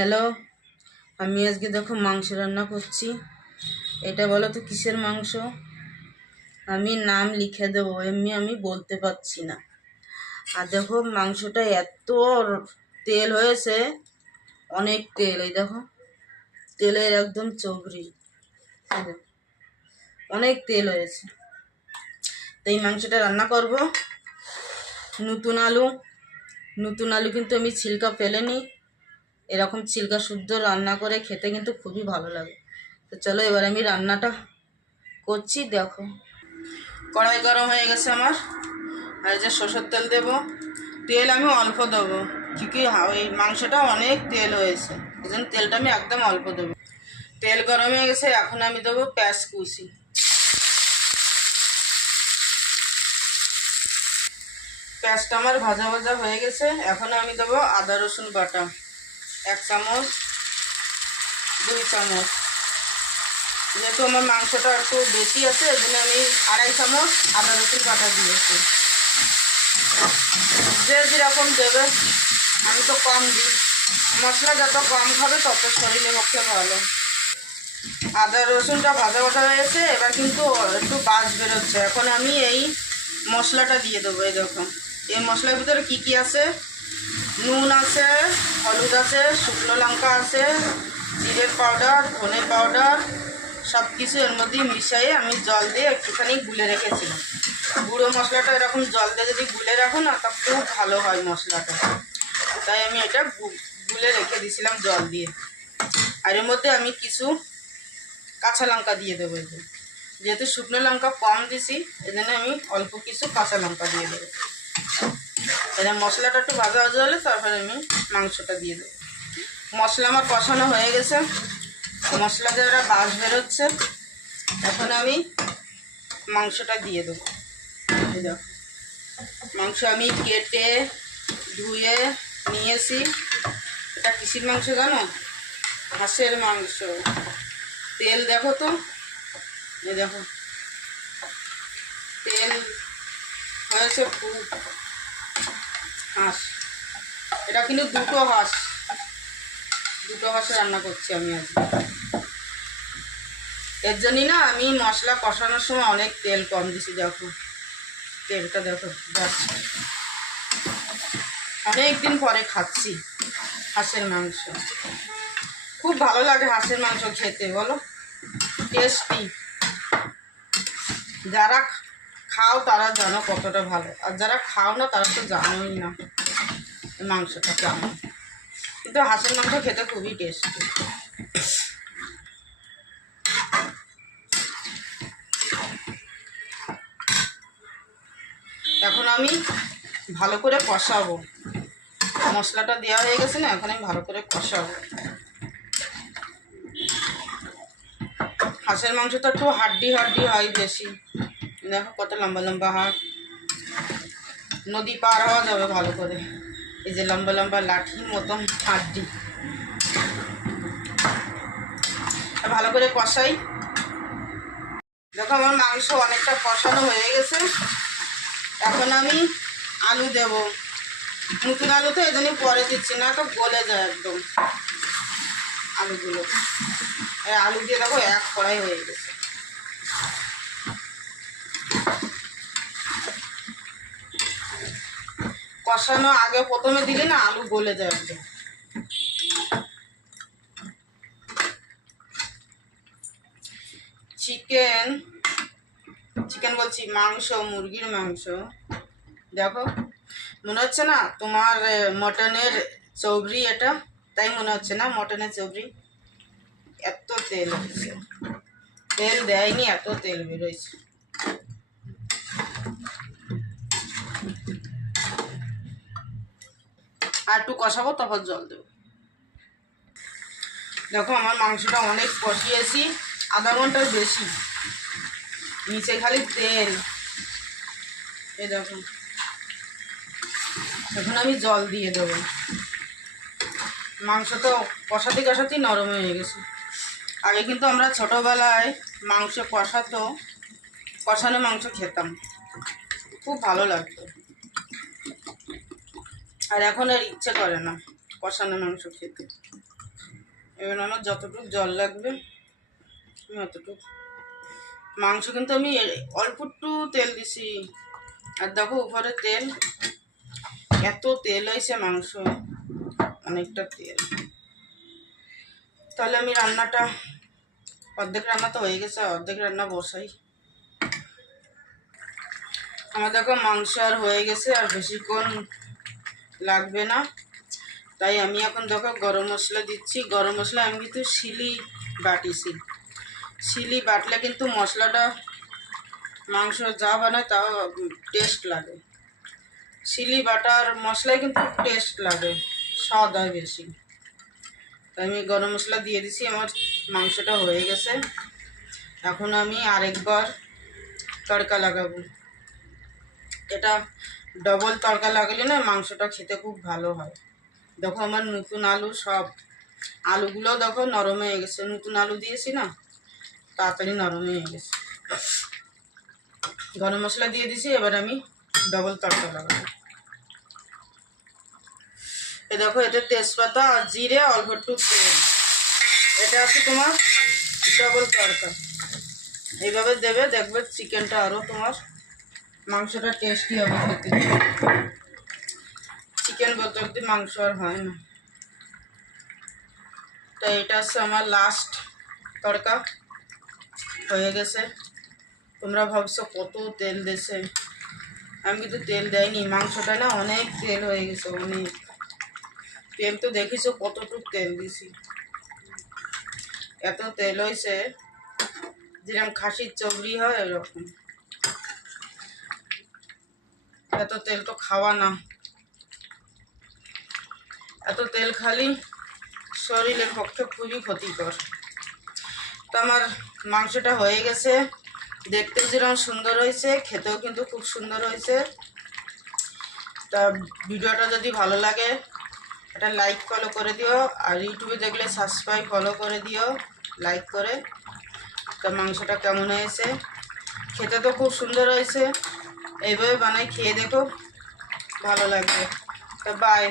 Hello, আমি আজকে দেখো মাংস রান্না করছি। এটা বলো তো কিসের মাংস? আমি নাম লিখে দেবো, এমনি আমি বলতে পারছি না। আর দেখো মাংসটা এত তেল হয়েছে, অনেক তেল। এই দেখো তেলের একদম চবড়ি, অনেক তেল হয়েছে। তো এই মাংসটা রান্না করব। নতুন আলু কিন্তু আমি ছিলকা ফেলেনি। এরকম ছিলকা শুদ্ধ রান্না করে খেতে কিন্তু খুবই ভালো লাগে। তো চলো এবার আমি রান্নাটা করছি, দেখো। কড়াই গরম হয়ে গেছে আমার, আর যে সরষের তেল দেবো। তেল আমি অল্প দেবো, কি ওই মাংসটা অনেক তেল হয়েছে, এই জন্য তেলটা আমি একদম অল্প দেবো। তেল গরম হয়ে গেছে, এখন আমি দেবো পেঁয়াজ কুচি। পেঁয়াজটা আমার ভাজা ভাজা হয়ে গেছে, এখন আমি দেবো আদা রসুন বাটা 1 চামচ 2 চামচ। যেহেতু আমার মাংসটা একটু বেশি আছে, এই জন্য আমি 2.5 চামচ আদা রসুন বাটা দিয়েছি। যে যেরকম দেবে, আমি তো কম দিই। মশলা যত কম খাবে তত শরীরের পক্ষে ভালো। আদা রসুনটা ভাজা ভাজা হয়েছে, এবার কিন্তু একটু বাস বেরোচ্ছে। এখন আমি এই মশলাটা দিয়ে দেবো। এই দেখো এই মশলার ভিতরে কি কি আছে: নুন আছে, হলুদ আছে, শুকনো লঙ্কা আছে, জিরের পাউডার, ধনে পাউডার, সব কিছু এর মধ্যে মিশিয়ে আমি জল দিয়ে একটুখানি গুলে রেখেছিলাম। গুঁড়ো মশলাটা এরকম জল দিয়ে যদি গুলে রাখো না, তা খুব ভালো হয় মশলাটা। তাই আমি এটা গুলে রেখে দিয়েছিলাম জল দিয়ে। আর এর মধ্যে আমি কিছু কাঁচা লঙ্কা দিয়ে দেবো। যেহেতু শুকনো লঙ্কা কম দিছি, এই জন্য আমি অল্প কিছু কাঁচা লঙ্কা দিয়ে দেবো। এবার মশলাটা একটু ভাজা ভাজা হলে তারপরে আমি মাংসটা দিয়ে দেবো। মশলা আমার কষানো হয়ে গেছে, মশলা দিয়ে ওরা বাস বেরোচ্ছে। এখন আমি মাংসটা দিয়ে দেবো। এই দেখো মাংস আমি কেটে ধুয়ে নিয়েছি। এটা কিসির মাংস জানো? হাঁসের মাংস। তেল দেখো তো, এই দেখো তেল হয়েছে খুব। হাঁস, এটা কিন্তু দুটো হাঁস রান্না করছি আমি আজ। এর জন্যই না আমি মশলা কষানোর সময় অনেক তেল কম দিছি। দেখো তেলটা দেখো, অনেকদিন পরে খাচ্ছি হাঁসের মাংস। খুব ভালো লাগে হাঁসের মাংস খেতে, বলো, টেস্টি। যারা খাও তারা জানো কতটা ভালো, আর যারা খাও না তারা তো জানোই না মাংসটা কেমন। কিন্তু হাঁসের মাংস খেতে খুবই টেস্টি। এখন আমি ভালো করে কষাবো। মশলাটা দেওয়া হয়ে গেছে না, এখন আমি ভালো করে কষাবো। হাঁসের মাংস তো একটু হাড্ডি হয় বেশি। দেখো কত লম্বা লম্বা হাড়, নদী পার হওয়া যাবে ভালো করে। এই যে লম্বা লম্বা লাঠির মতন হাড্ডি। ভালো করে কষাই। দেখো আমার মাংস অনেকটা কষানো হয়ে গেছে, এখন আমি আলু দেব। নতুন আলু তো এই জন্য পরে দিচ্ছি না, তো গলে যায় একদম আলুগুলো। আলু দিয়ে দেখো এক কড়াই হয়ে গেছে। কষানো আগে প্রথমে দিলে না আলু গলে যায় একদম। চিকেন বলছি, মাংস, মুরগির মাংস। দেখো মনে হচ্ছে না তোমার মটনের চৌবড়ি? এটা তাই মনে হচ্ছে না মটনের চৌবড়ি? এত তেল হচ্ছে, তেল দেয়নি, এত তেল বেরোয়ছে। আর একটু কষাবো, তখন জল দেবো। দেখো আমার মাংসটা অনেক কষিয়েছি, আধা ঘন্টার বেশি, নিচে খালি তেল। এই দেখো এখন আমি জল দিয়ে দেবো। মাংস তো কষাতেই নরম হয়ে গেছে। আগে কিন্তু আমরা ছোটোবেলায় মাংস কষানো মাংস খেতাম, খুব ভালো লাগতো। আর এখন আর ইচ্ছে করে না কষানো মাংস খেতে। এবার আমার যতটুকু জল লাগবে আমি অতটুকু। মাংস কিন্তু আমি অল্প একটু তেল দিছি, আর দেখো উপরে তেল, এত তেল হয়েছে মাংস, অনেকটা তেল। তাহলে আমি রান্নাটা, অর্ধেক রান্না তো হয়ে গেছে, অর্ধেক রান্না বসাই। আমার দেখো মাংস আর হয়ে গেছে, আর বেশিক্ষণ লাগবে না। তাই আমি এখন দেখো গরম মশলা দিচ্ছি। গরম মশলা আমি কিন্তু শিলি বাটিছি। শিলি বাটলে কিন্তু মশলাটা মাংস যা বানায় তাও টেস্ট লাগে। শিলি বাটার মশলায় কিন্তু টেস্ট লাগে, স্বাদ হয় বেশি। তাই আমি গরম মশলা দিয়ে দিছি। আমার মাংসটা হয়ে গেছে, এখন আমি আরেকবার তড়কা লাগাবো। এটা ডবল তড়কা লাগালে না মাংসটা খেতে খুব ভালো হয়। দেখো আমার নতুন আলু, সব আলুগুলো দেখো নরম হয়ে গেছে, নতুন আলু দিয়েছি না, তাড়াতাড়ি নরম হয়ে গেছে। গরম মশলা দিয়ে দিছি, এবার আমি ডবল তড়কা লাগাবো। এ দেখো এতে তেজপাতা আর জিরে, অল্প একটু তেল, এটা আছে তোমার ডবল তড়কা। এইভাবে দেবে, দেখবে চিকেনটা আরও তোমার মাংসটা টেস্টি হবে খেতে। চিকেন বোতল দিয়ে মাংস আর হয় না। তো এটা হচ্ছে আমার লাস্ট তড়কা, হয়ে গেছে। তোমরা ভাবছো কত তেল দিয়েছে, আমি কিন্তু তেল দেয়নি। মাংসটা না অনেক তেল হয়ে গেছে, অনেক তেল। তো দেখিছো কতটুকু তেল দিছি, এত তেল হয়েছে যেরকম খাসির চবড়ি হয় এরকম। এত তেল তো খাওয়া না, এত তেল খালি শরীরের পক্ষে খুবই ক্ষতিকর। তো আমার মাংসটা হয়ে গেছে, দেখতে যেরকম সুন্দর হয়েছে, খেতেও কিন্তু খুব সুন্দর হয়েছে। তা ভিডিওটা যদি ভালো লাগে এটা লাইক ফলো করে দিও, আর ইউটিউবে দেখলে সাবস্ক্রাইব ফলো করে দিও, লাইক করে। তা মাংসটা কেমন হয়েছে, খেতে তো খুব সুন্দর হয়েছে। এইভাবে বানাই, খেয়ে দেখো, ভালো লাগবে। তা বাই।